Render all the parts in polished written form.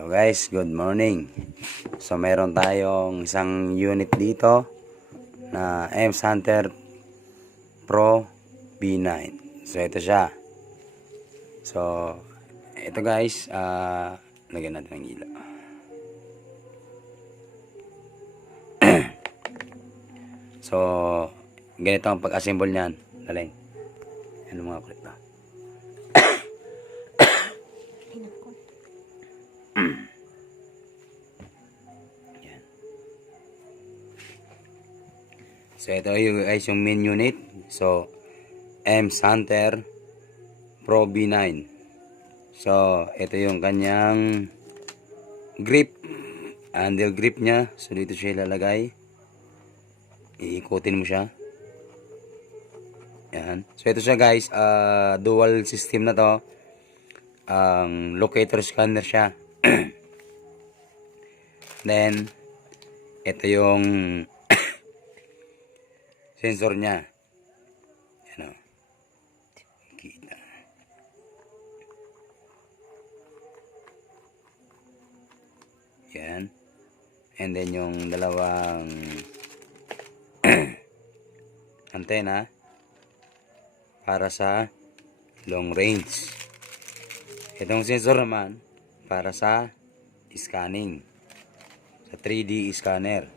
Hello guys, good morning. So meron tayong isang unit dito na EMS Hunter Pro B9. So ito siya. So ito guys, lagyan natin ng ilaw. So ganito ang pag-assemble niyan. Daling. Ano mga kulit na. So ito yung guys yung main unit. So EMS Hunter Pro B9. So ito yung kanyang grip, handle grip niya. So dito siya ilalagay. Iikutin mo siya. Yan. So ito siya guys, dual system na to. Locator scanner siya. Then ito yung sensor niya. Yan o. Kita. Yan. And then yung dalawang antena para sa long range. Itong sensor naman para sa scanning. Sa 3D scanner.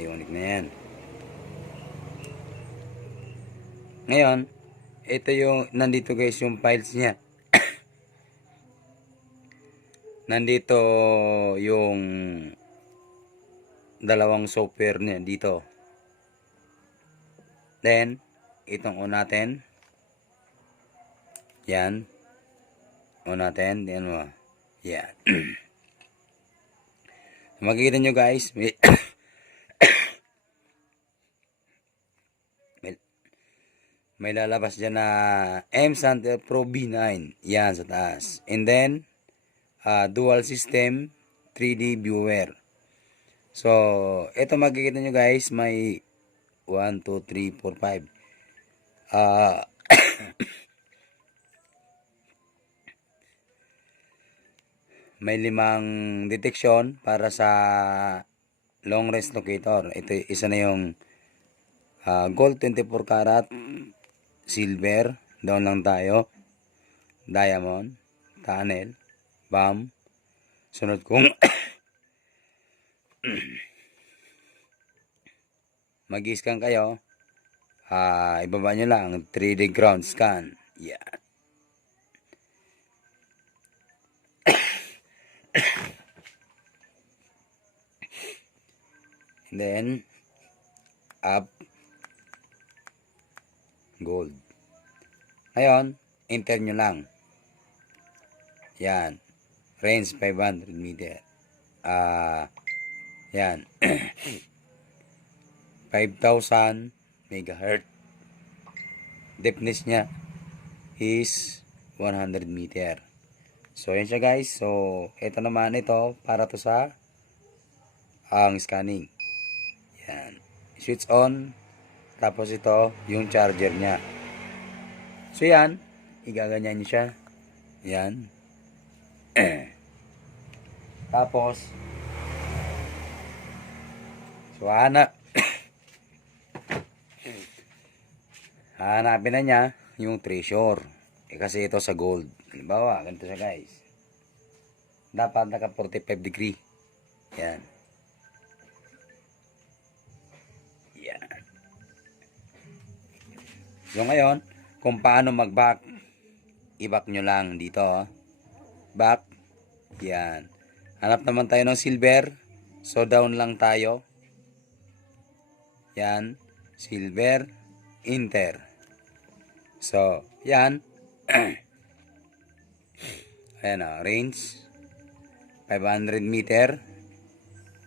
Ionic na yan. Ngayon, ito yung, nandito guys yung files niya. Nandito yung dalawang software niya dito. Then, itong on natin. Yan. On natin. Yan mo. Yan. Makikita nyo guys, may lalabas dyan na EMS Hunter Pro B9. Yan sa taas. And then, dual system 3D viewer. So, ito makikita nyo guys, may 1, 2, 3, 4, 5. May 5 detection para sa long range locator. Ito, isa na yung gold 24 karat, silver, down lang tayo, diamond, tunnel, bam. Sunod kung mag-scan kayo, ibaba nyo lang 3D ground scan. Yan. And then up, gold. Ngayon, enter nyo lang. Yan. Range 500 meter. Yan. 5,000 megahertz. Depthness niya is 100 meter. So, yan siya guys. So, ito naman ito para to sa ang scanning. Yan. Switch on. Tapos ito, yung charger niya. So, yan. Igaganyan niyo siya. Yan. Tapos, so, hanapin na niya yung treasure. Kasi ito sa gold. Halimbawa, ganito siya guys. Dapat naka 45 degree. Yan. Yan. So ngayon, kung paano mag-back, i-back nyo lang dito. Back. Yan. Hanap naman tayo ng silver. So down lang tayo. Yan. Silver. Enter. So, yan. Ayan o, range 500 meter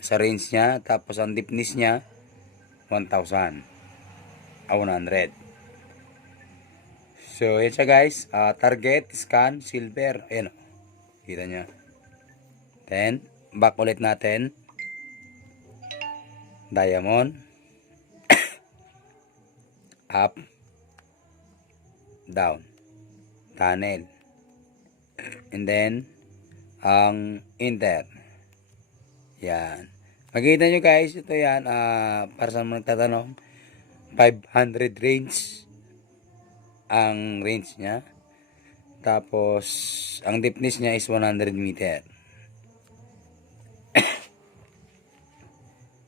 sa range niya, tapos ang deepness niya 1,000 100. So, yan siya guys, target, scan, silver. Ayan o, kita nyo. Then, back ulit natin, diamond, up, down, tunnel, and then ang enter. Yan. Makikita nyo guys, ito yan, para sa mga nagtatanong, 500 range ang range niya. Tapos, ang deepness niya is 100 meter.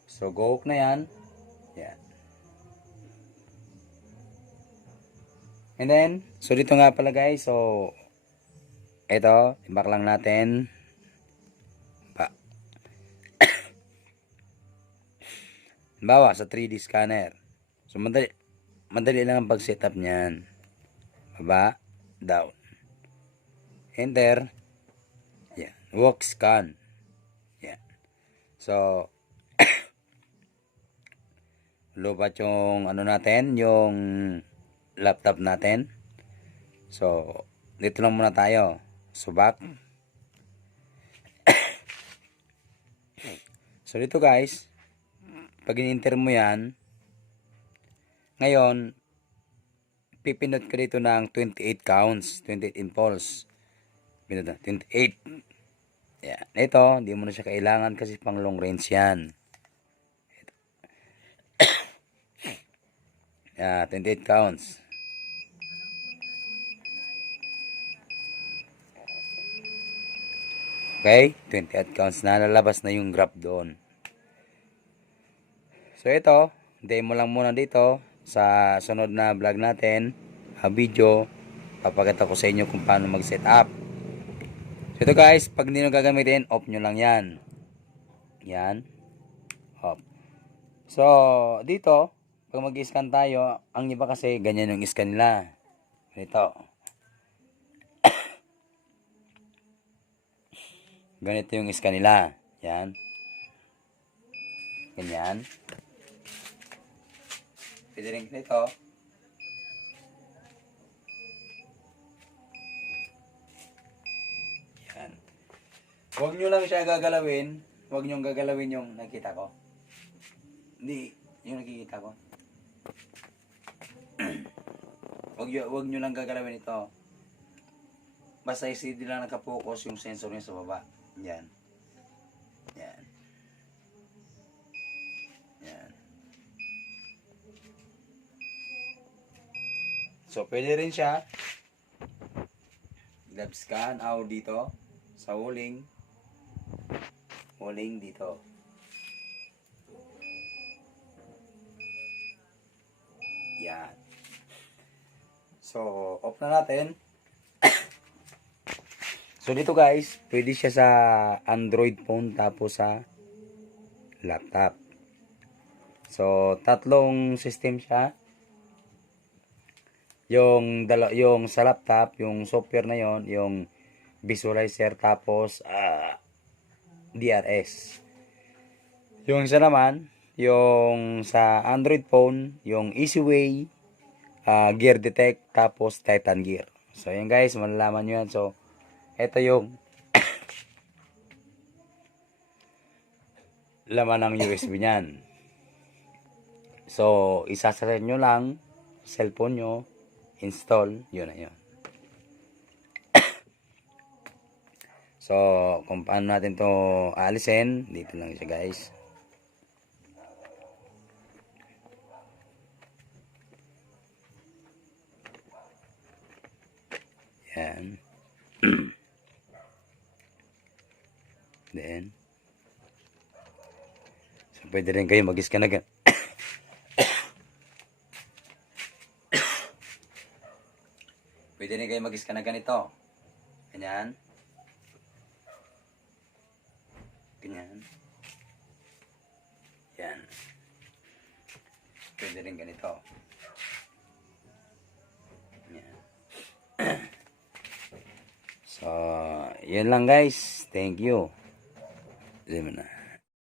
So, go hook na yan. Yan. And then, so dito nga pala guys, so, ito, ibak lang natin. Halimbawa, sa 3D scanner. So, madali lang ang pag-setup niyan. Baba, down. Enter. Yan. Walk scan. Yan. So, lupat yung ano natin, yung laptop natin. So, dito lang muna tayo. So, back. So, dito guys, pag in-enter mo yan, ngayon, pipindot ka dito ng 28 counts, 28 impulse. Pinot na, 28. Yan. Ito, hindi mo na siya kailangan kasi pang long range yan. Yan, 28 counts. Okay, 28 counts na, lalabas na yung graph doon. So ito, demo lang muna dito. Sa sunod na vlog natin, video, papakita ko sa inyo kung paano mag-set up. So ito guys, pag hindi nyo gagamitin, off nyo lang yan. Yan. Off. So, dito, pag mag-scan tayo, ang iba kasi ganyan yung scan nila. Ganito. Ganito yung scan nila. Yan. Ganyan. Pwede rin nito. Yan. Huwag nyo lang siya gagalawin. Huwag nyo gagalawin yung nakita ko. Hindi, yung nakikita ko. Huwag nyo lang gagalawin ito. Basta hindi lang nakapokus yung sensor niya sa baba. Yan. Yan. Yan. So, pwede rin siya lab scan dito sa huling dito. Yan. So, off na natin. So, dito guys, pwede siya sa Android phone tapos sa laptop. So, tatlong system siya. Yung sa laptop, yung software na yon, yung visualizer tapos DRS. Yung isa naman, yung sa Android phone, yung EasyWay, Gear Detect tapos Titan Gear. So yan guys, malalaman nyo yan. So ito yung laman ng USB niyan. So isasaset nyo lang cellphone nyo, install, yun na yun. So, kung paano natin to alisin, dito lang siya guys. Yan. Then, so pwede rin kayo mag-scan agad. Pwede rin kayo mag-scan na ganito. Ganyan. Ganyan. Yan. Pwede rin ganito. Yan. So, yun lang guys. Thank you. Alam mo na.